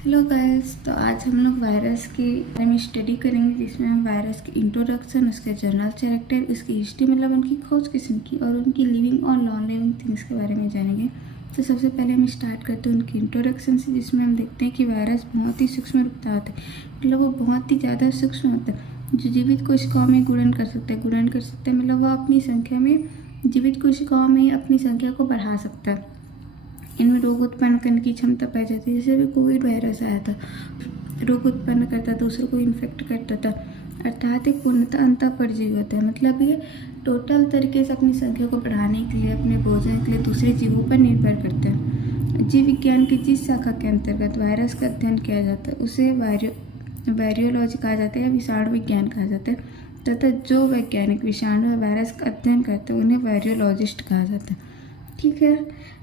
Hello guys. तो आज हम लोग वायरस की बारे में स्टडी करेंगे, जिसमें हम वायरस की इंट्रोडक्शन, उसके जनरल कैरेक्टर, उसकी हिस्ट्री मतलब उनकी खोज किसने की, और उनकी लिविंग और नॉन लिविंग थिंग्स के बारे में जानेंगे। तो सबसे पहले हम स्टार्ट करते हैं उनकी इंट्रोडक्शन से, जिसमें हम देखते हैं कि वायरस बहुत ही सूक्ष्म रूपता होता है, मतलब वो बहुत ही ज़्यादा सूक्ष्म होता है, जो जीवित कोशिकाओं में गुणन कर सकते हैं मतलब वो अपनी संख्या में जीवित कोशिकाओं में अपनी संख्या को बढ़ा सकता है। इनमें रोग उत्पन्न करने की क्षमता पाई जाती है। जैसे अभी कोविड वायरस आया था, रोग उत्पन्न करता, दूसरों को इन्फेक्ट करता था, अर्थात एक पूर्णतः अंतः परजीवी होता है। मतलब ये टोटल तरीके से अपनी संख्या को बढ़ाने के लिए, अपने भोजन के लिए दूसरे जीवों पर निर्भर करता है। जीव विज्ञान की जिस शाखा के अंतर्गत वायरस का अध्ययन किया जाता है उसे वायरियोलॉजी कहा जाता है या विषाणु विज्ञान कहा जाता है, तथा जो वैज्ञानिक विषाणु या वायरस का अध्ययन करते हैं उन्हें वायरियोलॉजिस्ट कहा जाता है। ठीक है,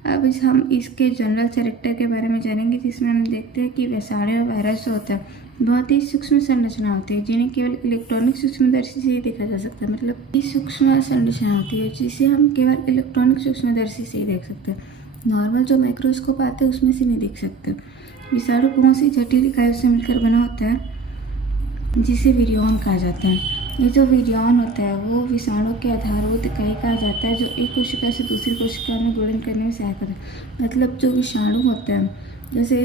अब हम इसके जनरल कैरेक्टर के बारे में जानेंगे, जिसमें हम देखते हैं कि विषाणु या वायरस जो होता है बहुत ही सूक्ष्म संरचना होती है, जिन्हें केवल इलेक्ट्रॉनिक सूक्ष्मदर्शी से ही देखा जा सकता है। मतलब ये सूक्ष्म संरचना होती है जिसे हम केवल इलेक्ट्रॉनिक सूक्ष्मदर्शी से ही देख सकते हैं। नॉर्मल जो माइक्रोस्कोप आते हैं उसमें से नहीं देख सकते। विषाणु बहुत सी जटिल इकाइयों से मिलकर बना होता है, जिसे विरियॉन कहा जाता है। ये जो विरियॉन होता है वो विषाणु के आधारभूत इकाई कहा जाता है, जो एक कोशिका से दूसरी कोशिका में गुणन करने में सहायक होता है। मतलब जो विषाणु होता है, जैसे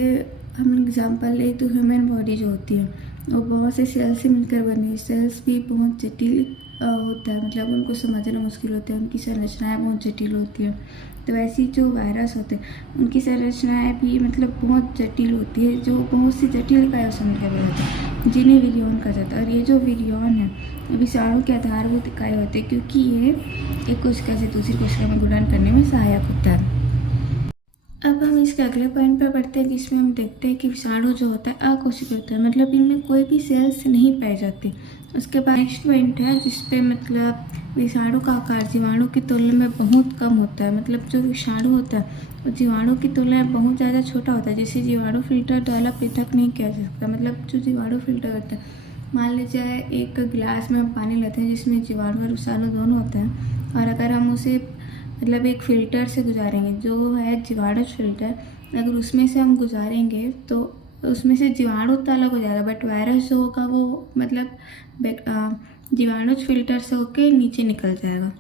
हम एग्जांपल ले तो ह्यूमन बॉडी जो होती है वो बहुत से सेल से मिलकर बनी है। सेल्स भी बहुत जटिल होता है, मतलब उनको समझना मुश्किल होता है, उनकी संरचनाएँ बहुत जटिल होती है। तो वैसी जो वायरस होते हैं उनकी संरचनाएँ भी मतलब बहुत जटिल होती है, जो बहुत सी जटिल इकाइयों से मिलकर बने होते हैं, जिन्हें विरियॉन कहा जाता है। और ये जो विरियॉन है विषाणु के आधारभूत इकाई होते हैं, क्योंकि ये एक कोशिका से दूसरी कोशिका में गुणन करने में सहायक होता है। अब हम इसके अगले पॉइंट पर बढ़ते हैं, जिसमें हम देखते हैं कि विषाणु जो होता है अकोशिकीय होता है, मतलब इनमें कोई भी सेल्स नहीं पाई जाती। उसके बाद नेक्स्ट पॉइंट है जिसपे मतलब विषाणु का आकार जीवाणु की तुलना में बहुत कम होता है। मतलब जो विषाणु होता है वो जीवाणु की तुलना में बहुत ज़्यादा छोटा होता है, जिसे जीवाणु फिल्टर द्वारा पृथक नहीं किया जा सकता। मतलब जो जीवाणु फिल्टर होता है, मान लीजिए एक गिलास में हम पानी लेते हैं जिसमें जीवाणु और विषाणु दोनों होते हैं, और अगर हम उसे मतलब एक फ़िल्टर से गुजारेंगे जो है जीवाणु फिल्टर, अगर उसमें से हम गुजारेंगे तो उसमें से जीवाणु तो अलग हो जाएगा, बट वायरस जो होगा वो मतलब जीवाणु फिल्टर से होके नीचे निकल जाएगा,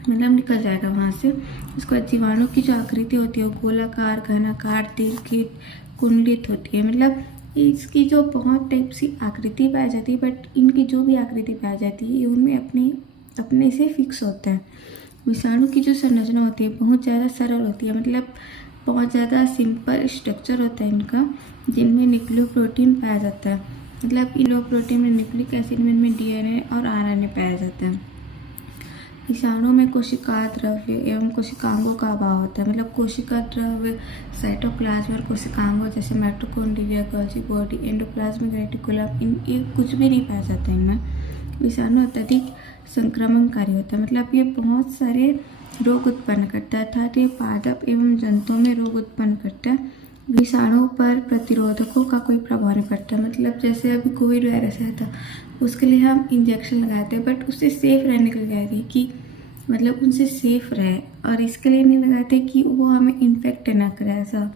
मतलब निकल जाएगा वहाँ से। उसके बाद जीवाणु की जो आकृति होती है वो गोलाकार, घनाकार, दीर्घित, कुंडलित होती है। मतलब इसकी जो बहुत टाइप सी आकृति पाई जाती है, बट इनकी जो भी आकृति पाई जाती है उनमें अपने से फिक्स होता है। विषाणु की जो संरचना होती है बहुत ज़्यादा सरल होती है, मतलब बहुत ज़्यादा सिंपल स्ट्रक्चर होता है इनका, जिनमें न्यूक्लियोप्रोटीन पाया जाता है। मतलब न्यूक्लियोप्रोटीन में न्यूक्लिक एसिड में इनमें डीएनए और आरएनए पाया जाता है। विषाणु में कोशिका द्रव्य एवं कोशिकांगों का अभाव होता है। मतलब कोशिका द्रव्य, साइटोप्लाज्म और कोशिकांगों जैसे mitochondria, Golgi body, endoplasmic reticulum, ये कुछ भी नहीं पाया जाता इनमें। विषाणु अत्यधिक संक्रमणकारी होता है, मतलब ये बहुत सारे रोग उत्पन्न करता है, अर्थात ये पादप एवं जंतुओं में रोग उत्पन्न करता है। विषाणु पर प्रतिरोधकों का कोई प्रभाव नहीं पड़ता। मतलब जैसे अभी कोविड वायरस आया था, उसके लिए हम इंजेक्शन लगाते हैं, बट उससे सेफ रहने के लिए लगाते हैं कि मतलब उनसे सेफ रहे, और इसके लिए नहीं लगाते कि वो हमें इन्फेक्ट ना करे ऐसा।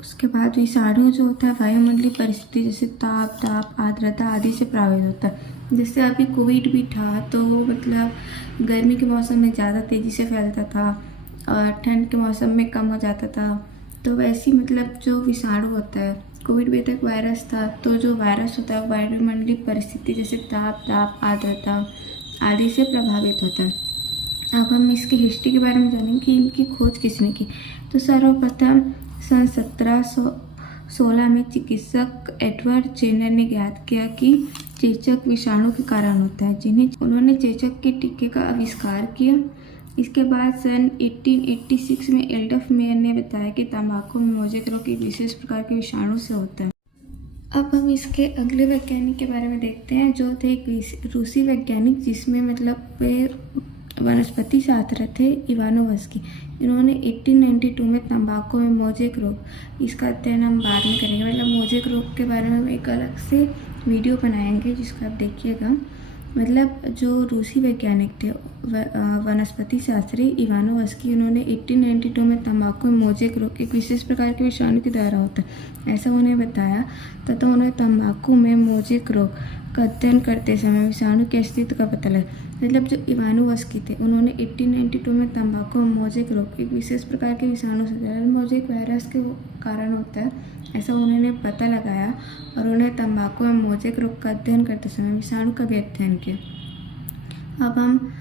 उसके बाद विषाणु जो होता है वायुमंडलीय परिस्थिति जैसे ताप, आर्द्रता आदि से प्रभावित होता है। जैसे अभी कोविड भी था तो मतलब गर्मी के मौसम में ज़्यादा तेज़ी से फैलता था और ठंड के मौसम में कम हो जाता था। तो वैसे मतलब जो विषाणु होता है, कोविड भी तक वायरस था, तो जो वायरस होता है वायुमंडलीय परिस्थिति जैसे ताप, आर्द्रता आदि से प्रभावित होता है। अब हम इसकी हिस्ट्री के बारे में जानेंगे कि इनकी खोज किसने की। तो सर्वप्रथम सन 1716 में चिकित्सक एडवर्ड जेनर ने ज्ञात किया कि चेचक विषाणु के कारण होता है, जिन्हें उन्होंने चेचक के टीके का आविष्कार किया। इसके बाद सन 1886 में एल्डफ मेयर ने बताया कि तंबाकू में मोज़ेक रोग एक विशेष प्रकार के विषाणु से होता है। अब हम इसके अगले वैज्ञानिक के बारे में देखते हैं, जो थे एक रूसी वैज्ञानिक, जिसमें मतलब वे वनस्पति शास्त्र थे, इवानोवस्की। इन्होंने 1892 में तंबाकू में मोज़ेक रोग, इसका अध्ययन हम बाद में करेंगे। मतलब मोज़ेक रोग के बारे में हम एक अलग से वीडियो बनाएंगे जिसको आप देखिएगा। मतलब जो रूसी वैज्ञानिक थे वनस्पति शास्त्री इवानोव्स्की, उन्होंने 1892 में तंबाकू में मोज़ेक रोग एक विशेष प्रकार के विषाणु के द्वारा होता है ऐसा उन्हें बताया तथा उन्हें तंबाकू में मोज़ेक रोग का अध्ययन करते समय विषाणु के अस्तित्व का पता लगा। मतलब जो इवानोव्स्की थे उन्होंने 1892 में तंबाकू में मोज़ेक रोग एक विशेष प्रकार के विषाणु से मोज़ेक वायरस के कारण होता है ऐसा उन्होंने पता लगाया और उन्हें तंबाकू में मोज़ेक रोग का अध्ययन करते समय विषाणु का भी अध्ययन किया। अब हम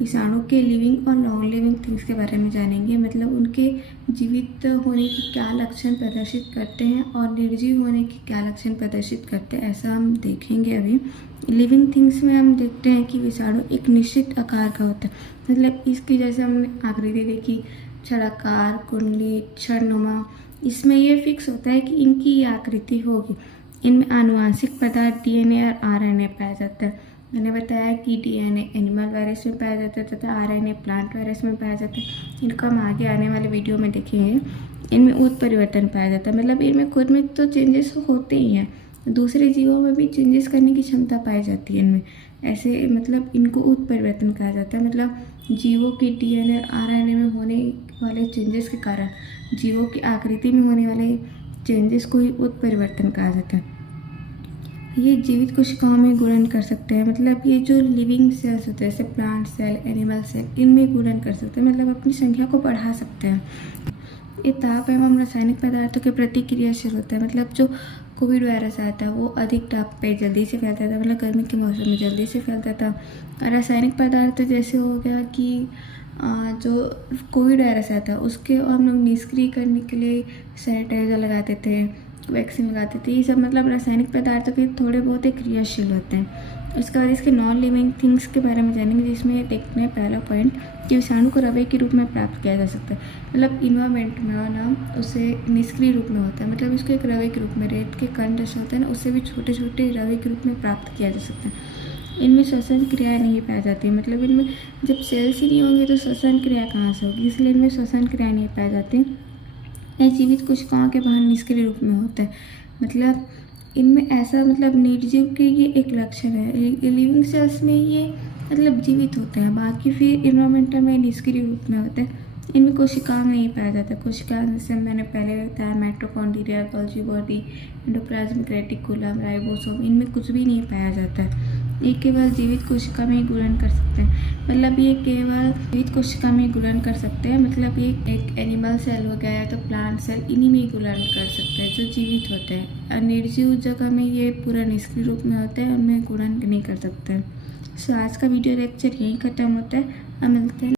विषाणु के लिविंग और नॉन लिविंग थिंग्स के बारे में जानेंगे। मतलब उनके जीवित होने के क्या लक्षण प्रदर्शित करते हैं और निर्जीव होने के क्या लक्षण प्रदर्शित करते हैं ऐसा हम देखेंगे। अभी लिविंग थिंग्स में हम देखते हैं कि विषाणु एक निश्चित आकार का होता है। मतलब इसकी जैसे हमने आकृति देखी छड़ाकार, कुंडली, क्षणनुमा, इसमें ये फिक्स होता है कि इनकी ये आकृति होगी। इनमें आनुवांशिक पदार्थ डीएनए और आरएनए पाया जाता है। मैंने बताया कि डीएनए एनिमल वायरस में पाया जाता है तथा आरएनए प्लांट वायरस में पाया जाता है। इनको हम आगे आने वाले वीडियो में देखेंगे। इनमें उत्परिवर्तन पाया जाता है। मतलब इनमें खुद में तो चेंजेस होते ही हैं, दूसरे जीवों में भी चेंजेस करने की क्षमता पाई जाती है इनमें। ऐसे मतलब इनको उत्परिवर्तन कहा जाता है। मतलब जीवों के डीएनए और आरएनए में होने वाले चेंजेस के कारण जीवों की आकृति में होने वाले चेंजेस को ही उत्परिवर्तन कहा जाता है। ये जीवित कोशिकाओं में गुणन कर सकते हैं। मतलब ये जो लिविंग सेल्स होते हैं जैसे प्लांट सेल, एनिमल सेल, इनमें गुणन कर सकते हैं। मतलब अपनी संख्या को बढ़ा सकते हैं। ये ताप एवं रासायनिक पदार्थों के प्रति क्रियाशील होता है। मतलब जो कोविड वायरस आया था वो अधिक ताप पे जल्दी से फैलता था, मतलब गर्मी के मौसम में जल्दी से फैलता था। रासायनिक पदार्थ जैसे हो गया कि जो कोविड वायरस आया था उसके हम लोग निष्क्रिय करने के लिए सैनिटाइज़र लगाते थे, वैक्सीन लगाते थे। ये सब मतलब रासायनिक पदार्थों के थोड़े बहुत ही क्रियाशील होते हैं। उसके बाद इसके नॉन लिविंग थिंग्स के बारे में जानेंगे, जिसमें देखते हैं पहला पॉइंट कि विषाणु को रवे के रूप में प्राप्त किया जा सकता है। मतलब इन्वायरमेंट में ना उसे निष्क्रिय रूप में होता है। मतलब इसको एक रवे के रूप में, रेत के कण जैसे होते हैं ना, उससे भी छोटे छोटे रवे के रूप में प्राप्त किया जा सकता है। इनमें श्वसन क्रियाएँ नहीं पाई जाती। मतलब इनमें जब सेल्स ही नहीं होंगे तो श्वसन क्रिया कहाँ से होगी, इसलिए इनमें श्वसन क्रिया नहीं पाई जाती। यह जीवित कोशिकाओं के बाहर निष्क्रिय रूप में होता है। मतलब इनमें ऐसा मतलब निर्जीव के ये एक लक्षण है। लिविंग सेल्स में ये मतलब जीवित होते हैं, बाकी फिर इन्वायरमेंटल में निष्क्रिय रूप में होते हैं। इनमें कोशिकाओं में नहीं पाया जाता। कोशिकाएं जैसे मैंने पहले बताया mitochondria, Golgi body, endoplasmic reticulum, ribosome, इनमें कुछ भी नहीं पाया जाता है। ये केवल जीवित कोशिका में ही गुणन कर सकते हैं। मतलब ये केवल जीवित कोशिका में ही गुणन कर सकते हैं। मतलब ये एक एनिमल सेल हो गया या तो प्लांट सेल, इन्हीं में ही गुणन कर सकते हैं जो जीवित होते हैं। निर्जीव जगह में ये पूरा निष्क्रिय रूप में होते हैं, उनमें गुणन नहीं कर सकते। सो आज का वीडियो लेक्चर यहीं ख़त्म होता है। अब मिलते हैं।